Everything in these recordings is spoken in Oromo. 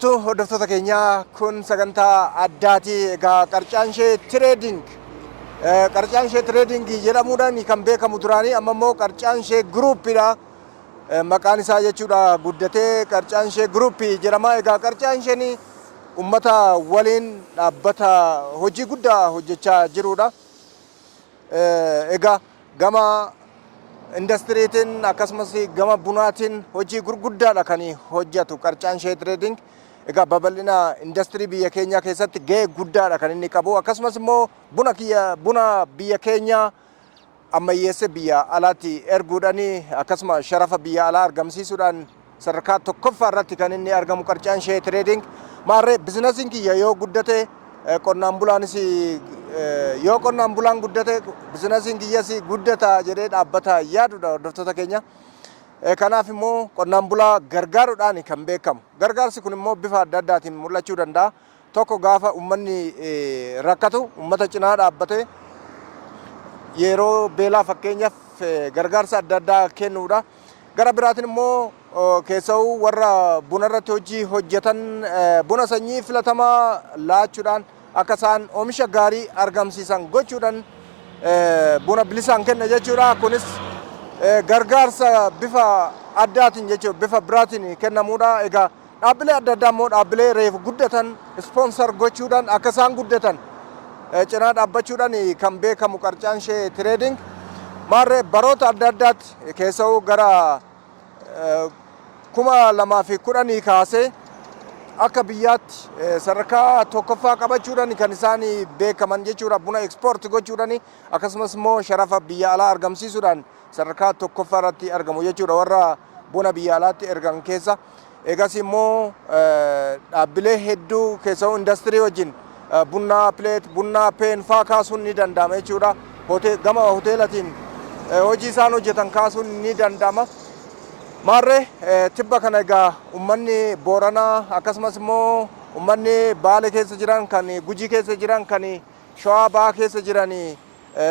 Hordoftoota keenya kun sagantaa addaati. Egaa qarcaanshee tireeding jedhamuudhaan kan beekamu duraanii amma immoo qarcaanshee guruuppiidha. Maqaan isaa jechuudha guddatee qarcaanshee guruuppii jedhama. Egaa qarcaansheen uummata waliin dhaabbata hojii guddaa hojjechaa jirudha. Egaa gama indastiriitiin akkasumas gama bunaatiin hojii gurguddaadha kan hojjetu qarcaanshee tireeding. Egaa babal'ina industirii biyya keenya keessatti gahee guddaadha kan inni qabu. Akkasumas immoo buna biyya keenya ammayyeessee biyya alaatti erguudhaan akkasuma sharafa biyya alaa argamsiisuudhaan sadarkaa tokkoffaa irratti kan inni argamu qarcaanshee tireeding. Maarree bizinasiin kiyya yoo guddate qonnaan bulaan guddate bizinasiin kiyyas guddata jedhee dhaabbata yaadudha hordoftoota keenya. Kanaaf immoo qonnaan bulaa gargaaruudhaan kan beekamu. Gargaarsi kun immoo bifa adda addaatiin mul'achuu danda'a. Tokko gaafa uummanni rakkatu uummata cinaa dhaabbatee yeroo beelaa fakkeenyaaf gargaarsa adda addaa kennuudha. Gara biraatiin immoo keessawuu warra buna irratti hojii hojjetan buna sanyii filatamaa laachuudhaan akka isaan oomisha gaarii argamsiisan gochuudhaan buna bilisaan kenna jechuudha. Kunis gargaarsa bifa addaatiin jechuudha bifa biraatiin kennamuudha. Egaa dhaabbilee adda addaa immoo dhaabbilee reefu guddatan ispoonsar gochuudhaan akka isaan guddatan cinaa dhaabbachuudhaan kan beekamu qarcaanshee tireeding. Maarree baroota adda addaatti keessawuu gara 2010 kaasee akka biyyaatti sadarkaa tokkoffaa qabachuudhaan kan isaan beekaman jechuudha. Buna ekspoorti gochuudhaan akkasumas immoo sharafa biyya alaa argamsiisuudhaan sadarkaa tokkoffaa irratti argamu jechuudha warra buna biyya alaatti ergan keessa. Egas immoo dhaabbilee hedduu keessawuu industirii wajjin bunnaa pileet, bunnaa peen faa kaasuun ni danda'ama jechuudha. Gama hoteelatiin hojii isaan hojjetan kaasuun ni danda'ama. Maarree tibba kana egaa uummanni Booranaa akkasumas immoo uummanni Baale keessa jiran kan Gujii keessa jiran kan Shawaa Bahaa keessa jiran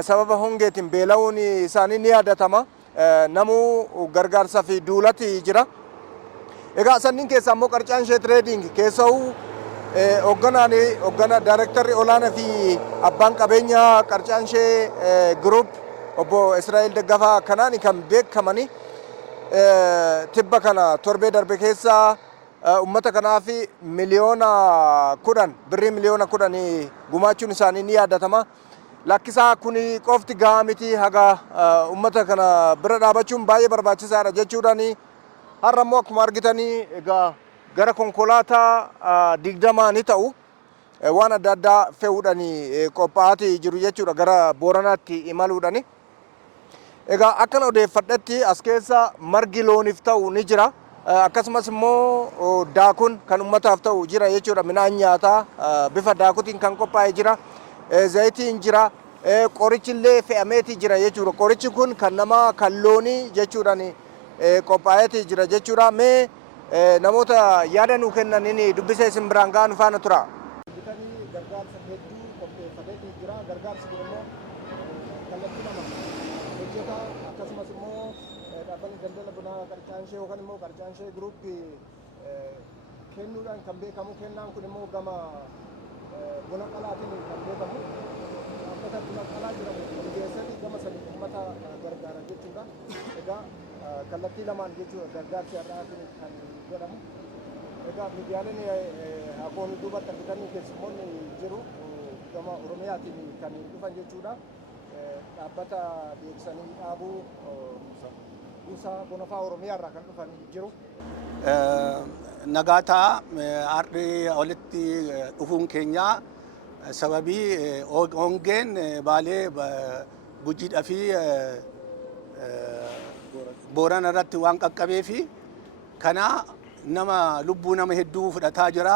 sababa hongeetiin beela'uun isaanii ni yaadatama. Namuu gargaarsaa fi duulatti jira. Egaa sanniin keessaa immoo qarcaanshee tireeding keessawuu hoogganaa daayirektarri olaanaa fi abbaan qabeenyaa qarcaanshee guruup obbo Israa'el Daggafaa kanaan kan beekamani. Tibba kana torbee darbe keessa uummata kanaaf birrii miliyoona 10 gumaachuun isaanii ni yaadatama. Lakkisaa kun qofti gahaa miti haga uummata kana bira dhaabachuun baay'ee barbaachisaadha jechuudhaan har'a immoo akkuma argitanii egaa gara konkolaataa 20 ni ta'u waan adda addaa fe'uudhaan qophaa'aa jiru jechuudha gara Booranaatti imaluudhaan. Egaa akkana odeeffadhetti as keessa margi looniif ta'u ni jira. Akkasumas immoo daakuun kan uummataaf ta'u jira jechuudha. Midhaan nyaataa bifa daakuutiin kan qophaa'ee jira. Zayitiin jira. Qorichillee fe'ameeti jira jechuudha. Qorichi kun kan namaa kan loonii jechuudhaan qophaa'eeti jira jechuudha. Mee namoota yaada nuu kennaniin dubbisee isin biraan ga'an faana tura. Gargaarsa hedduu qopheeffateeti jira. Gargaarsi kun immoo kallattii lama hojjeta. Akkasumas immoo dhaabbanni daldala bunaa qarcaanshee yookaan immoo qarcaanshee guruuppii kennuudhaan kan beekamu. Kennaan kun immoo gama buna qalaatiin kan beekamu. Dhaabbata buna qalaa jedhamu keessatti gama sadii uummata gargaara jechuudha. Egaa kallattii lamaan jechuudha gargaarsi har'aatiin kan godhamu. Egaa miidiyaaleen akkuma duubatti argitanii keessummoonni jiru gama Oromiyaatiin kan dhufan jechuudha. Dhaabbata beeksisanii dhaabuu Buusaa Bonafaa Oromiyaa irraa kan dhufan jiru. Nagaataa har'i walitti dhufuun keenya sababii hongeen Baalee Gujiidhaa fi Boorana irratti waan qaqqabee fi kana lubbuu nama hedduu fudhataa jira.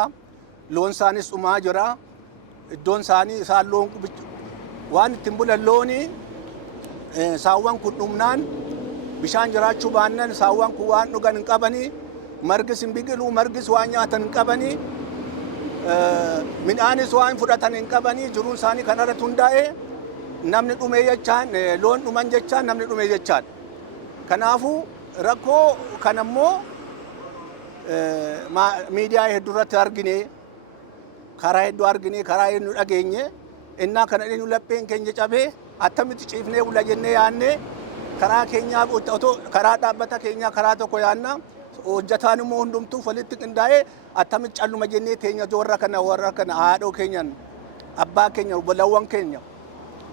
Loon isaanis dhumaa jira. Iddoon isaanii isaan loon waan ittiin bulan looni saawwan kun dhumnaan bishaan jiraachuu baannan saawwan kun waan dhugan hin qabanii margis hin biqilu margis waan nyaatan hin qabanii midhaanis waan fudhatan hin qabanii jiruun isaanii kanarratti hundaa'e namni dhumee jechaan loon dhuman jechaan namni dhumee jechaan. Kanaafuu rakkoo kanammoo miidiyaa hedduu irratti argine karaa hedduu argine karaa hedduu dhageenye innaa kana nu lapheen keenya cabee attamitti ciifnee bula jennee yaanne karaa keenyaa otoo karaa dhaabbata keenyaa karaa tokko yaanna hojjetaan immoo hundumtuu walitti qindaa'ee attamitti calluma jennee teenya warra kana haadhoo keenyan abbaa keenya obbolawwan keenya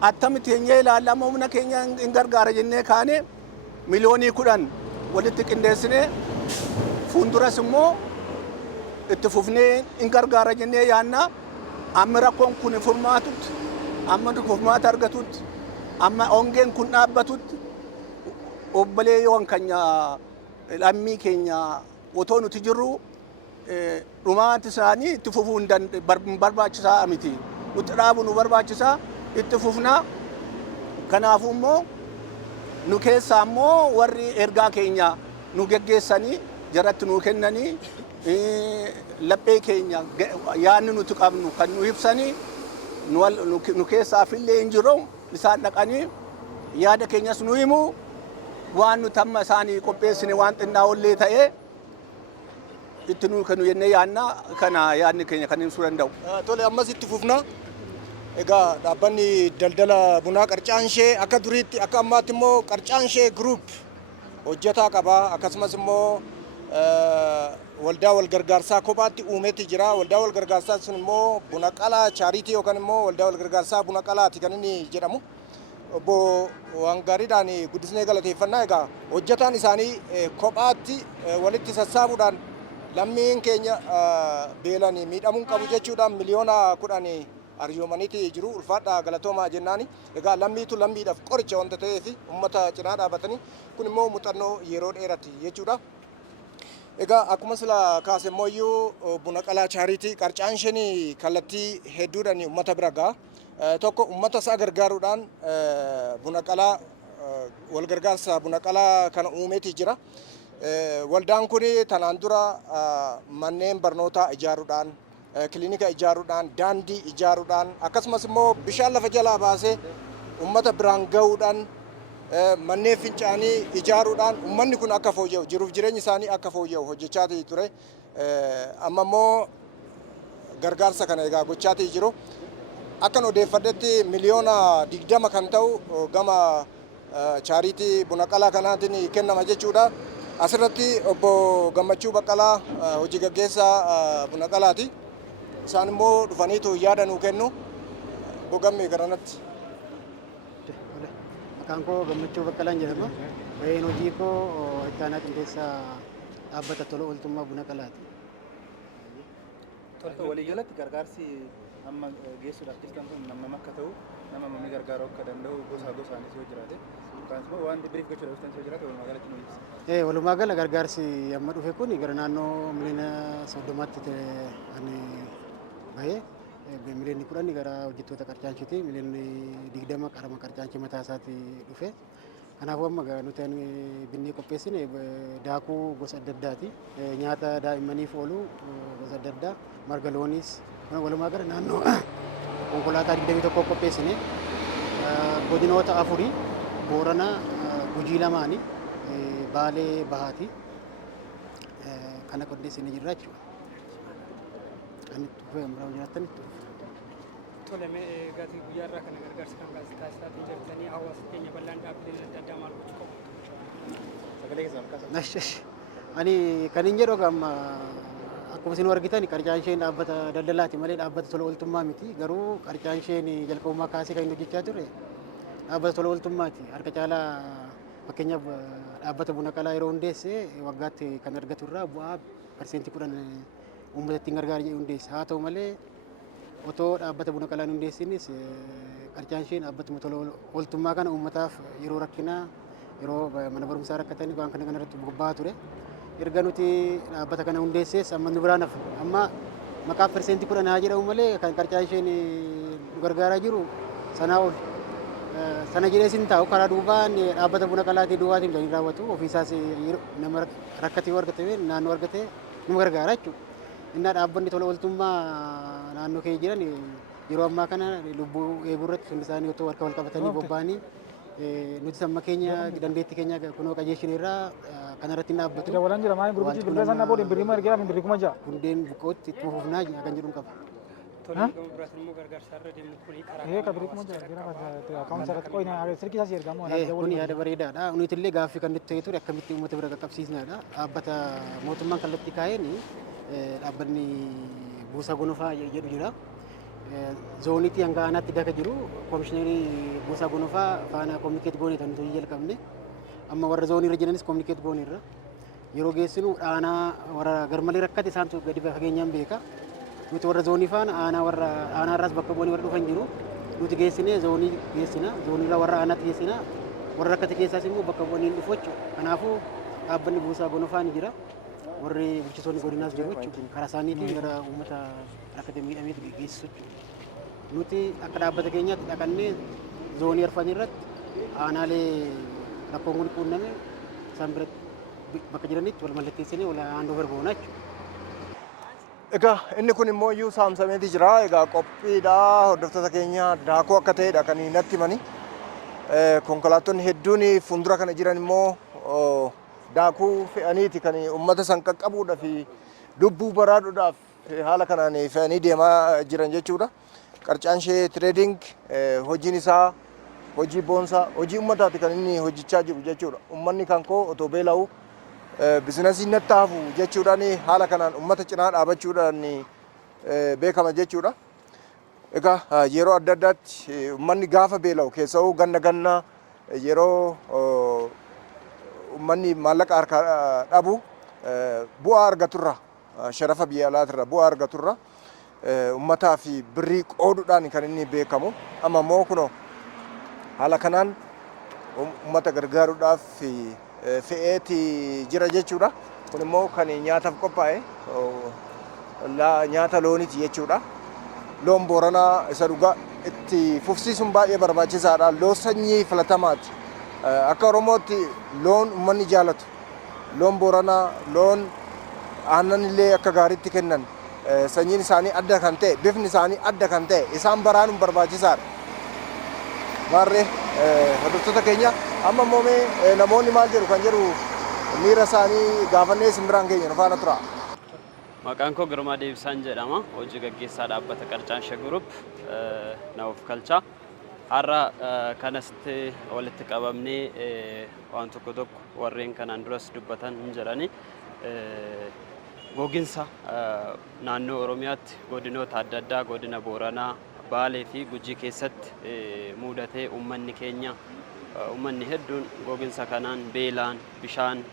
attamitti teenya ilaallama humna keenya hin gargaara jennee kaane miliyoonii 10 walitti qindeessine fuulduras immoo itti fufnee hin gargaara jennee yaanna amma rakkoon kun furmaatutti amma furmaata argatutti amma ongeen kun dhaabbatutti obboleeyyoon keenya lammii keenya otoo nuti jirru dhumaati isaanii itti fufuu hin barbaachisaa miti nuti dhaabu nu barbaachisaa itti fufnaa kanaafuu immoo nu keessaa immoo warri ergaa keenya nu geggeessanii jaratti nu kennanii laphee keenya yaanni nuti qabnu kan nu ibsanii nu keessaa fillee hin jiru isaan dhaqanii yaada keenyas nu himu waan nuti amma isaanii qopheessine waan xinnaa ollee ta'ee itti nu kennu jennee yaanna kana yaadni keenya kan ibsuu danda'u. Tole ammas itti fufna. Egaa dhaabbanni daldala bunaa Qarcaanshee akka duriitti akka ammaatti immoo Qarcaanshee Group hojjetaa qaba akkasumas immoo waldaa walgargaarsaa kophaatti uumeeti jira. Waldaa walgargaarsaa sun immoo buna qalaa chaaritii yookaan immoo waldaa walgargaarsaa buna qalaati kan inni jedhamu. Obbo waan gaariidhaan guddisnee galateeffannaa. Egaa hojjetaan isaanii kophaatti walitti sassaabuudhaan lammiin keenya beelan miidhamuun qabu jechuudhaan miliyoona 10 arjoomaniiti jiru. Ulfaadhaa galatoomaa jennaani. Egaa lammiitu lammiidhaaf qoricha wanta ta'eef uummata cinaa dhaabatanii kun immoo muuxannoo yeroo dheeraati jechuudha. Egaa akkuma sila kaase immoo buna qalaa chaaritii Qarcaansheen kallattii hedduudhaan uummata bira ga'a. Tokko uummata isaa gargaaruudhaan buna qalaa walgargaarsa buna qalaa kana uumeeti jira. Waldaan kun tanaan dura manneen barnootaa ijaaruudhaan kilinika ijaaruudhaan daandii ijaaruudhaan akkasumas immoo bishaan lafa jalaa baasee uummata biraan ga'uudhaan manneen fincaanii ijaaruudhaan uummanni kun akka fooyya'u jiruuf jireenyi isaanii akka fooyya'u hojjechaa ture. Amma immoo gargaarsa kana egaa gochaa jiru. Akkan odeeffadhetti miliyoona 20 kan ta'u gama chaaritii buna qalaa kanaatiin kennama jechuudha. Asirratti obbo Gammachuu Baqqalaa hojii gaggeessaa buna qalaati. Isaan immoo dhufaniitu yaada nuu kennu. Obbo Gammee garanatti. Maqaan koo Gammachuu Baqqalaan jedhama. Baheen hojii koo itti aanaa qindeessaa dhaabbata tola ooltummaa buna qalaati. Tolta walii jalatti gargaarsi amma geessuudhaaf jirtan kun nama akka ta'u nama mamni gargaaruu akka danda'u gosaanis yoo jiraate yookaan immoo waan biriif gochuudhaaf jirtan yoo jiraate walumaa galatti nu ibsa. Walumaa gala gargaarsi amma dhufe kun gara naannoo miliyoona 30tti ani bahee miliyoonni 10 gara hojjettoota Qarcaanshiiti miliyoonni 20 qarama Qarcaanshii mataa isaatti dhufe. Kanaafuu amma nuti binnee qopheessine daakuu gosa adda addaati. Nyaata daa'immaniif oolu gosa adda addaa marga looniis walumaa gala naannoo konkolaataa 21 qopheessine godinoota 4 Booranaa Gujii 2 Baalee Bahaati kana qopheessine jirra jechuudha. Kan itti dhufee ammaa jiraatanitti. Tole gatii guyyaa irraa kana gargaarsa kan taasisaa jirtanii hawaasa keenya bal'aan dhaabbileen adda addaa maal gochuu qabu? Sagalee keessaan kaasaa. Ani kan hin jedhu amma akkuma isin argitan Qarcaansheen dhaabbata daldalaati malee dhaabbata tola ooltummaa miti. Garuu Qarcaansheen jalqabummaa kaasee kan hojjechaa ture dhaabbata tola ooltummaati. Harka caalaa fakkeenyaaf dhaabbata buna qalaa yeroo hundeesse waggaatti kan argatu irraa bu'aa parsentii 10 uummata ittiin gargaara jedhee hundeesse. Haa ta'u malee otoo dhaabbata buna qalaan hundeessinis Qarcaansheen dhaabbatuma tola ooltummaa kana uummataaf yeroo rakkinaa yeroo mana barumsaa rakkatanii waan kana irratti bobba'aa ture. Erga nuti dhaabbata kana hundeessees amma nu biraan hafu. Amma maqaa parsentii 10 haa jedhamu malee kan Qarcaansheen nu gargaaraa jiru sanaa ol. Sana jedhees hin taa'u karaa duubaan dhaabbata buna qalaatii duwwaatiin kan raawwatu ofiisaas nama rakkatee argate naannoo argate nu gargaara jechuudha. Inni dhaabbanni tola ooltummaa naannoo kee jiran yeroo ammaa kana lubbuu eeguu irratti hundi isaanii otoo harka wal qabatanii bobba'anii nuti samma keenya dandeettii keenya kunoo qajeelchine irraa kanarratti dhaabbatu. Dawalan jira maali gurgurti bilbila sana boodin birrii margaa fi birrii kuma ja'a. Hundeen buqqootti itti fufnaa kan jedhu qaba. Tole gama biraatiin immoo gargaarsa irra deemnu kuni karaa Ka birrii kuma ja'a jira akkaawunti irratti qoyina sirkii isaas ergamu. Kun yaada bareedaadha. Nuti illee gaaffii kan nuti ta'e ture akkamitti uummata bira qaqqabsiisnaadha. Dhaabbata mootummaan kallattii kaa'een dhaabbanni buusaa gonofaa jedhu jira. Zooniitti hanga aanaatti daka jiru koomishineerii buusaa gonofaa faana kominikeet goonee kan nuti jalqabne. Amma warra zoonii irra jiranis kominikeet gooneerra. Yeroo geessinu dhaanaa warra garmalee rakkate isaantu gadi fageenyaan beeka. Nuti warra zoonii faana aanaa irraas bakka bu'anii warra dhufan jiru. Nuti geessinee zoonii geessina. Zoonii irraa warra aanaatti geessina. Warra rakkate keessaas immoo bakka bu'anii hin dhufu jechuudha. Kanaafuu dhaabbanni buusaa gonofaa ni jira. Warri bulchitoonni godinaas jiru jechuudha. Karaa isaaniitiin gara uummata rakkate miidhameetu geessisu jechuudha. Nuti akka dhaabbata keenyaatti dhaqannee zoonii arfan irratti aanaalee rakkoon kun quunname isaan biratti bakka jiranitti wal mallatteessinee wal handover goonaa jechuudha. Egaa inni kun immoo iyyuu saamsameeti jira. Egaa qophiidha hordoftoota keenya daakuu akka ta'edha kan natti himani. Konkolaattonni hedduun fuuldura kana jiran immoo daakuu fe'aniiti kan uummata san qaqqabuudhaaf fi lubbuu baraaruudhaaf haala kanaan fe'anii deemaa jiran jechuudha. Qarcaanshee tireeding hojiin isaa hojii boonsaa hojii uummataati kan inni hojjechaa jiru jechuudha. Uummanni kan koo otoo beela'u bizinasii natti hafu jechuudhaan haala kanaan uummata cinaa dhaabachuudhaan beekama jechuudha. Egaa yeroo adda addaatti uummanni gaafa beela'u keessa'uu ganna yeroo uummanni maallaqa harkaa dhabu bu'aa argaturra sharafa biyya alaatirra bu'aa argaturra uummataa fi birrii qooduudhaan kan inni beekamu. Amma immoo kunoo haala kanaan uummata gargaaruudhaaf fe'eeti jira jechuudha. Kun immoo kan nyaataaf qophaa'e nyaata looniiti jechuudha. Loon Booranaa isa dhugaa itti fufsiisuun baay'ee barbaachisaadha. Loon sanyii filatamaati. Akka Oromootti loon uummanni jaalatu. Loon Booranaa loon aannan illee akka gaariitti kennan sanyiin isaanii adda kan ta'e bifni isaanii adda kan ta'e isaan baraanuun barbaachisaadha. Maarree hordoftoota keenya amma immoo namoonni maal jedhu kan jedhu miira isaanii gaafannee simbiraan keenya nu faana tura. Maqaan koo Girmaa Deebisaan jedhama. Hojii gaggeessaa dhaabbata Qarcaanshe Group na of kalchaa. Har'a kanasitti walitti qabamnee waan tokko warreen kanaan duras dubbatan hin jirani. Gogiinsa naannoo Oromiyaatti godinoota adda addaa godina Booranaa, Baalee fi Gujii keessatti mudatee uummanni keenya uummanni hedduun gogiinsa kanaan beelaan bishaan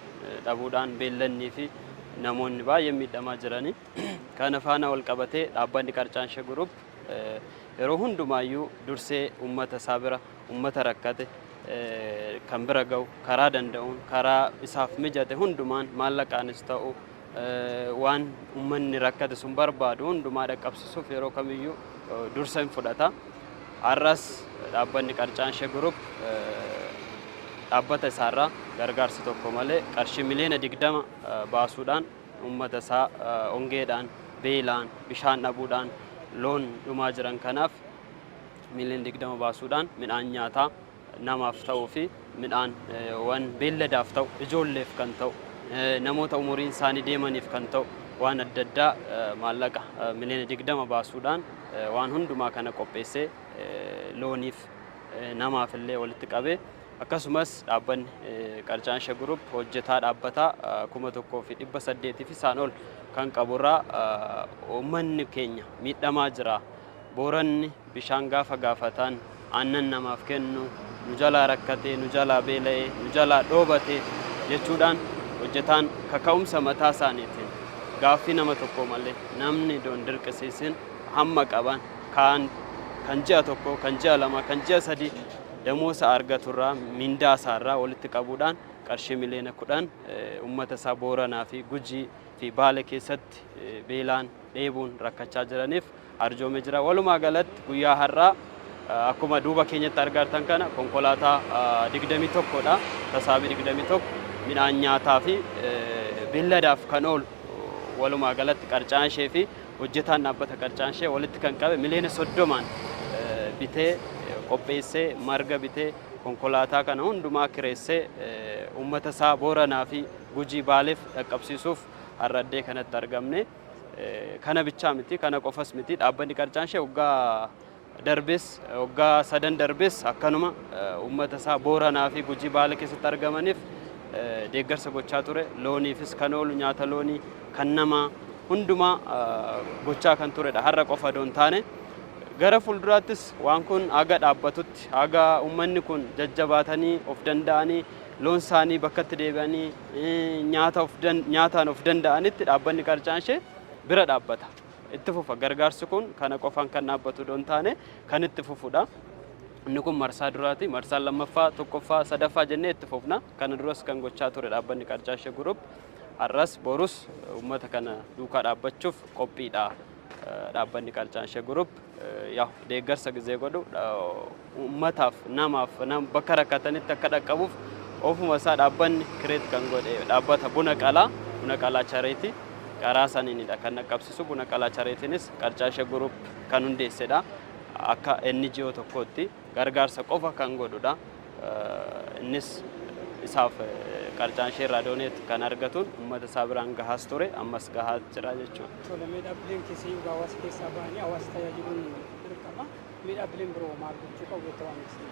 dhabuudhaan beellannii fi namoonni baay'ee miidhamaa jirani. Kana faana wal qabatee dhaabbanni Qarcaanshe Group yeroo hundumaayyuu dursee uummata isaa bira uummata rakkate kan bira ga'u karaa danda'uun karaa isaaf mijate hundumaan maallaqaanis ta'u waan uummanni rakkate sun barbaadu hundumaa dhaqqabsiisuuf yeroo kamiyyuu dursa hin fudhata. Har'as dhaabbanni Qarcaanshe Group dhaabbata isaarraa gargaarsi tokko malee qarshii miliyoona 20 baasuudhaan uummata isaa hongeedhaan beelaan bishaan dhabuudhaan loon dhumaa jiran kanaaf miliyoona 20 baasuudhaan midhaan nyaataa namaaf ta'uu fi midhaan waan beelladaaf ta'u ijoolleef kan ta'u namoota umuriin isaanii deemaniif kan ta'u waan adda addaa maallaqa miliyoona 20 baasuudhaan waan hundumaa kana qopheessee looniif namaaf illee walitti qabee akkasumas dhaabbanni Qarcaanshe Group hojjetaa dhaabbataa 1,800 fi isaan ol kan qaburraa uummanni keenya miidhamaa jira. Booranni bishaan gaafa gaafatan aannan namaaf kennu nu jalaa rakkatee nu jalaa beela'ee nu jalaa dhoobatee jechuudhaan hojjetaan kaka'umsa mataa isaaniitiin gaaffii nama tokko malee namni doon dirqisiisin hamma qaban kan ji'a tokko kan ji'a lama kan ji'a sadii damoosa argaturraa mindaa isaarraa walitti qabuudhaan qarshii miliyoona 10 uummata isaa Booranaa fi Gujii fi Baalee keessatti beelaan dheebuun rakkachaa jiraniif arjoomee jira. Walumaa galatti guyyaa har'aa akkuma duuba keenyatti argartan kana konkolaataa 21dha. Tasaabii 21 midhaan nyaataa fi beelladaaf kan oolu walumaa galatti Qarcaanshee fi hojjetaan dhaabbata Qarcaanshee walitti kan qabe miliyoona 30 bitee qopheessee marga bitee konkolaataa kana hundumaa kireessee uummata isaa Booranaa fi Gujii Baaleef dhaqqabsiisuuf har'addee kanatti argamne. Kana bichaa miti, kana qofas miti. Dhaabbanni Qarcaanshee waggaa darbees waggaa 3 darbees akkanuma uummata isaa Booranaa fi Gujii Baalee keessatti argamaniif deeggarsa gochaa ture. Looniifis kan oolu nyaata loonii kan namaa hundumaa gochaa kan turedha. Har'a qofa doon taane gara fuulduraattis waan kun haga dhaabbatutti haga uummanni kun jajjabaatanii of danda'anii loon isaanii bakkatti deebi'anii nyaataan of danda'anitti dhaabbanni Qarcaanshee bira dhaabbata. Itti fufa. Gargaarsi kun kana qofaan kan dhaabbatu doon taane kan itti fufudha. Inni kun marsaa duraati. Marsaan lammaffaa, tokkoffaa, sadaffaa jennee itti fufna. Kana duras kan gochaa ture dhaabbanni Qarcaanshee Group. Har'as borus uummata kana duukaa dhaabbachuuf qophiidha. Dhaabbanni Qarcaanshee Group deeggarsa gizee godhu uummataaf namaaf bakka rakkatanitti akka dhaqqabuuf ofuma isaa dhaabbanni kireet kan godhe dhaabbata buna qalaa chareeti. Karaa saniinidha kan dhaqqabsiisu. Buna qalaa chareetiinis Qarcaanshee Group kan hundeessedha. Akka NGO tokkotti gargaarsa qofa kan godhudha. Innis isaaf Qarcaanshee irraa dooneet kan argatuun uummata isaa biraan gahaas ture, ammas gahaa jira jechuudha. Tolee, dhaabbileen keessii hawaasa keessaa bahanii hawaasa tajaajiluun dirqama. Dhaabbileen biroo maal gochuu qabu jettee waamsisu?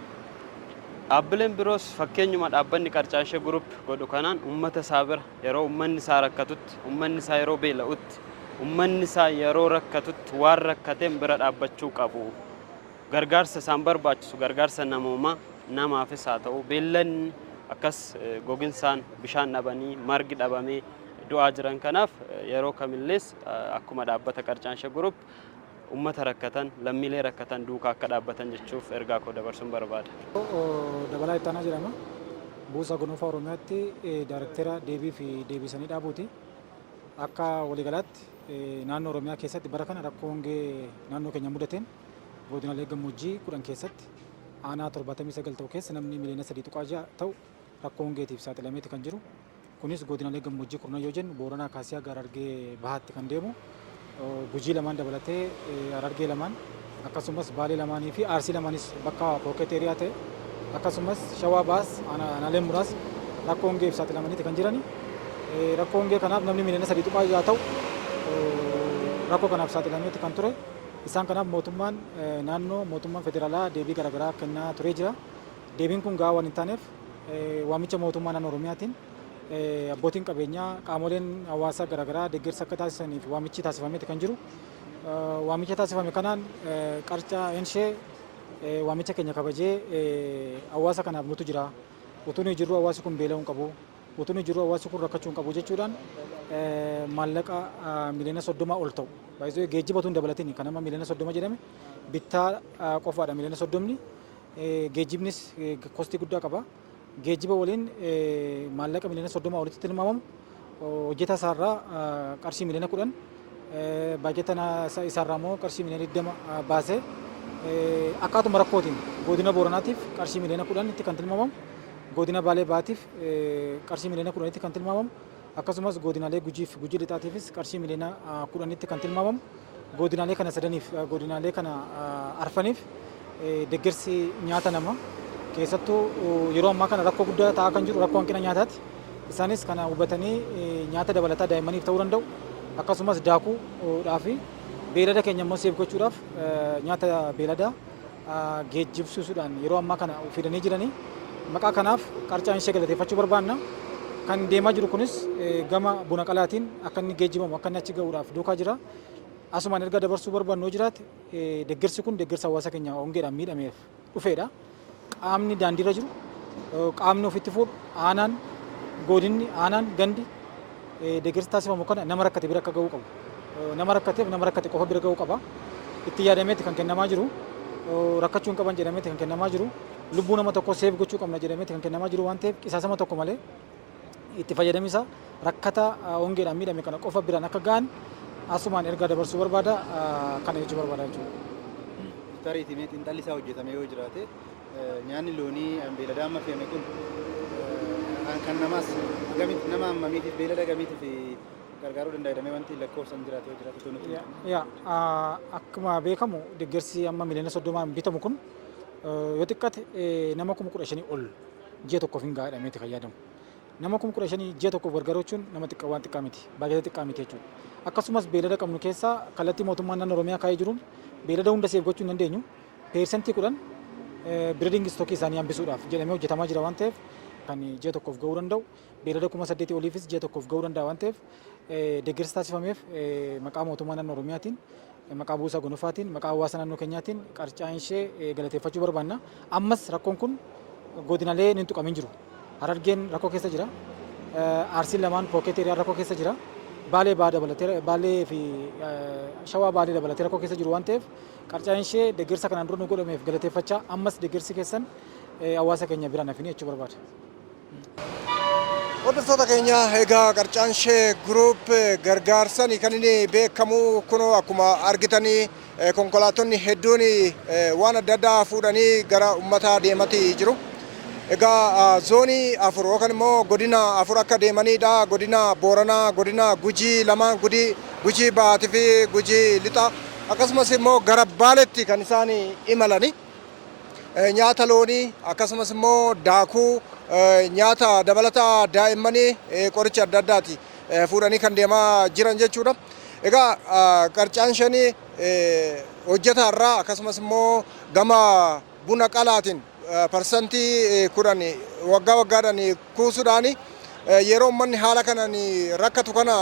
Dhaabbileen biroos fakkeenyuma dhaabbanni Qarcaanshee Group godhu kanaan uummata isaa bira yeroo uummanni isaa rakkatutti, uummanni isaa yeroo beela'utti, uummanni isaa yeroo rakkatutti waan rakkateen bira dhaabbachuu qabu. Gargaarsa isaan barbaachisu gargaarsa namoomaa namaafis haa ta'u beellanni akkas goginsaan bishaan dhabanii margi dhabamee du'aa jiran kanaaf yeroo kamillees akkuma dhaabbata Qarcaanshee Group uummata rakkatan lammiilee rakkatan duukaa akka dhaabbatan jechuuf ergaa koo dabarsuun barbaada. Dabalaa Ittaanaa jedhama. Buusaa Gonofaa Oromiyaatti Daayirektara deebii fi deebisanii dhaabuuti. Akka waliigalaatti naannoo Oromiyaa keessatti bara kana rakkoo hongee naannoo keenya mudateen godinaalee gammoojjii 10 keessatti aanaa 79 ta'u keessa namni miliyoona 3.6 ta'u rakkoo hongeetiif saaxilameeti kan jiru. Kunis godinaalee gammoojjii 10 yoo jennu Booranaa kaasee haga Harargee bahaatti kan deemu. Gujii lamaan dabalatee Harargee lamaan akkasumas Baalee lamaanii fi Arsii lamaanis bakka pooket eeriyaa ta'e akkasumas Shawaa baas aanaaleen muraas rakkoo hongeef saaxilamaniiti kan jirani. Rakkoo hongee kanaaf namni miliyoona 3.6 ta'u rakkoo kanaaf saaxilameeti kan ture. Isaan kanaaf mootummaan naannoo mootummaan federaalaa deebii garaagaraa kennaa turee jira. Deebiin kun gahaa waan hin taaneef waamicha mootummaa naannoo Oromiyaatiin abbootiin qabeenyaa qaamoleen hawaasaa garaagaraa deeggarsa akka taasisaniif waamichi taasifameeti kan jiru. Waamicha taasifame kanaan Qarcaanshee waamicha keenya kabajee hawaasa kanaaf nutu jira. Utuu nuyi jirru hawaasi kun beela'uu hin qabu. Utuu nuyi jirru hawaasi kun rakkachuu hin qabu jechuudhaan maallaqa miliyoona 30 ol ta'u. Baay'ee geejjiba tun dabalatiin kan amma miliyoona 30 jedhame bittaa qofaadha miliyoona 30. Geejjibnis kostii guddaa qaba. Geejjiba waliin maallaqa miliyoona 30 olitti tilmaamamu hojjetaa isaarraa qarshii miliyoona 10 baajata isaarraa immoo qarshii miliyoona 20 baasee akkaatuma rakkootiin godina Booranaatiif qarshii miliyoona 10 itti kan tilmaamamu. Godina Baalee baatiif qarshii miliyoona 10 itti kan tilmaamamu. Akkasumas godinaalee Gujiif Gujii lixaatiifis qarshii miliyoona 10 itti kan tilmaamamu. Godinaalee kana sadaniif godinaalee kana arfaniif deeggarsi nyaata nama keessattuu yeroo ammaa kana rakkoo guddaa ta'aa kan jiru rakkoo hanqina nyaataati. Isaanis kana hubatanii nyaata dabalataa daa'immaniif ta'uu danda'u. Akkasumas daakuudhaa fi beelada keenya immoo seef gochuudhaaf nyaata beeladaa geejjibsiisuudhaan yeroo ammaa kana fidanii jiranii. Maqaa kanaaf Qarcaanshee galateeffachuu barbaanna. Kan deemaa jiru kunis gama buna qalaatiin akka inni geejjibamu akka inni achi gahuudhaaf duukaa jira. Asumaan erga dabarsuu barbaannu yoo jiraate deeggarsi kun deeggarsa hawaasa keenya hongeedhaan miidhameef dhufeedha. Qaamni daandiirra jiru, qaamni ofitti fuudhu, aanaan, godinni, aanaan, gandi deeggarsi taasifamu kana nama rakkate bira akka gahuu qabu. Nama rakkateef nama rakkate qofa bira gahuu qaba. Itti yaadameeti kan kennamaa jiru. Rakkachuu hin qaban jedhameeti kan kennamaa jiru. Lubbuu nama tokko seef gochuu qabna jedhameeti kan kennamaa jiru waan ta'eef qisaasama tokko malee itti fayyadamisa rakkata hongeedhaan miidhame kana qofa biraan akka gahan asumaan ergaa dabarsuu barbaada kana jechuu barbaada jechuudha. Tariitii xiinxalli isaa hojjetamee yoo jiraate nyaanni loonii beeladaa amma fe'ame kun kan namaas nama ammamiitiif beelada gamiitiif gargaaruu danda'a jedhamee wanti lakkoofsan jiraate yoo jiraate tonutti. Akkuma beekamu deeggarsi amma miliyoona 30 bitamu kun yoo xiqqaate nama 15,000 ol ji'a tokkoof hin gahaa jedhameeti kan yaadamu. nama 15,000 ji'a tokkoof gargaaruu jechuun nama xiqqaa waan xiqqaa miti baay'ee xiqqaa miti jechuudha. Akkasumas beelada qabnu keessaa kallattii mootummaan naannoo Oromiyaa kaa'ee jiruun beelada hunda seef gochuu hin dandeenyu. Peersentii 10 bireedingi istookii isaanii hambisuudhaaf jedhamee hojjetamaa jira waan ta'eef kan ji'a tokkoof gahuu danda'u beelada 8,000 oliifis ji'a tokkoof gahuu danda'a waan ta'eef deeggarsi taasifameef maqaa mootummaa naannoo Oromiyaatiin maqaa buusaa gonofaatiin maqaa hawaasa naannoo keenyaatiin qarcaan ishee galateeffachuu barbaanna. Ammas rakkoon kun godinaalee hin tuqamin jiru. Harargeen rakkoo keessa jira. Arsiin lamaan pookeet eriyaa rakkoo keessa jira. Baalee dabalatee Baalee fi Shawaa Baalee dabalatee rakkoo keessa jiru waan ta'eef qarcaan ishee deeggarsa kanaan dura nu godhameef galateeffachaa ammas deeggarsi keessan hawaasa keenya biraan hafanii jechuu barbaada. Hordoftoota keenya egaa qarcaan ishee guruup gargaarsanii kan inni beekamu kunoo akkuma argitanii konkolaattonni hedduun waan adda addaa fuudhanii gara uummataa deematii jiru. Egaa zoonii 4 yookaan immoo godina 4 akka deemanidha. Godina Booranaa, godina Gujii lamaan Gujii Baatii fi Gujii Lixaa akkasumas immoo gara Baaleetti kan isaan imalani. Nyaata loonii akkasumas immoo daakuu nyaata dabalataa daa'immanii qoricha adda addaati fuudhanii kan deemaa jiran jechuudha. Egaa qarcaan shanii hojjetaarraa akkasumas immoo gama buna qalaatiin parsantii 10 waggaadhaan kuusuudhaan yeroo uummanni haala kanaan rakkatu kana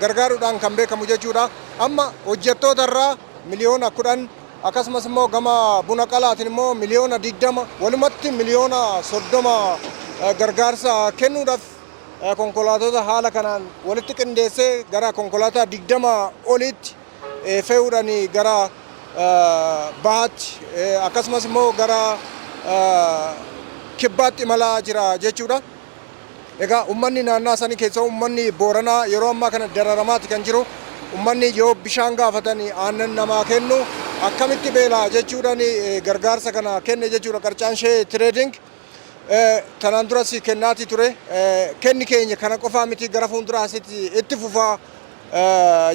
gargaaruudhaan kan beekamu jechuudha. Amma hojjettootarraa miliyoona 10 akkasumas immoo gama buna qalaatiin immoo miliyoona 20 walumatti miliyoona 30 gargaarsa kennuudhaaf konkolaattota haala kanaan walitti qindeessee gara konkolaataa 20 olitti fe'uudhaan gara bahaatti akkasumas immoo gara kibbaatti imalaa jira jechuudha. Egaa uummanni naannoo sanii keessa uummanni Booranaa yeroo ammaa kana dararamaatti kan jiru. Uummanni yoo bishaan gaafatan aannan namaa kennu akkamitti beelaa jechuudhaan gargaarsa kana kenne jechuudha. Qarcaan ishee tireeding tanaan duras kennaatii ture. Kenni keenya kana qofaa miti gara fuulduraas itti fufaa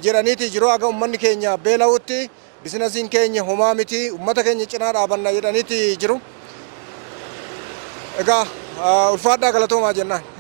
jedhaniiti jiru. Aga uummanni keenya beela'utti bizinasiin keenya homaa miti uummata keenya cinaa dhaabanna jedhaniiti jiru. Egaa ulfaadhaa galatoomaa jennaan.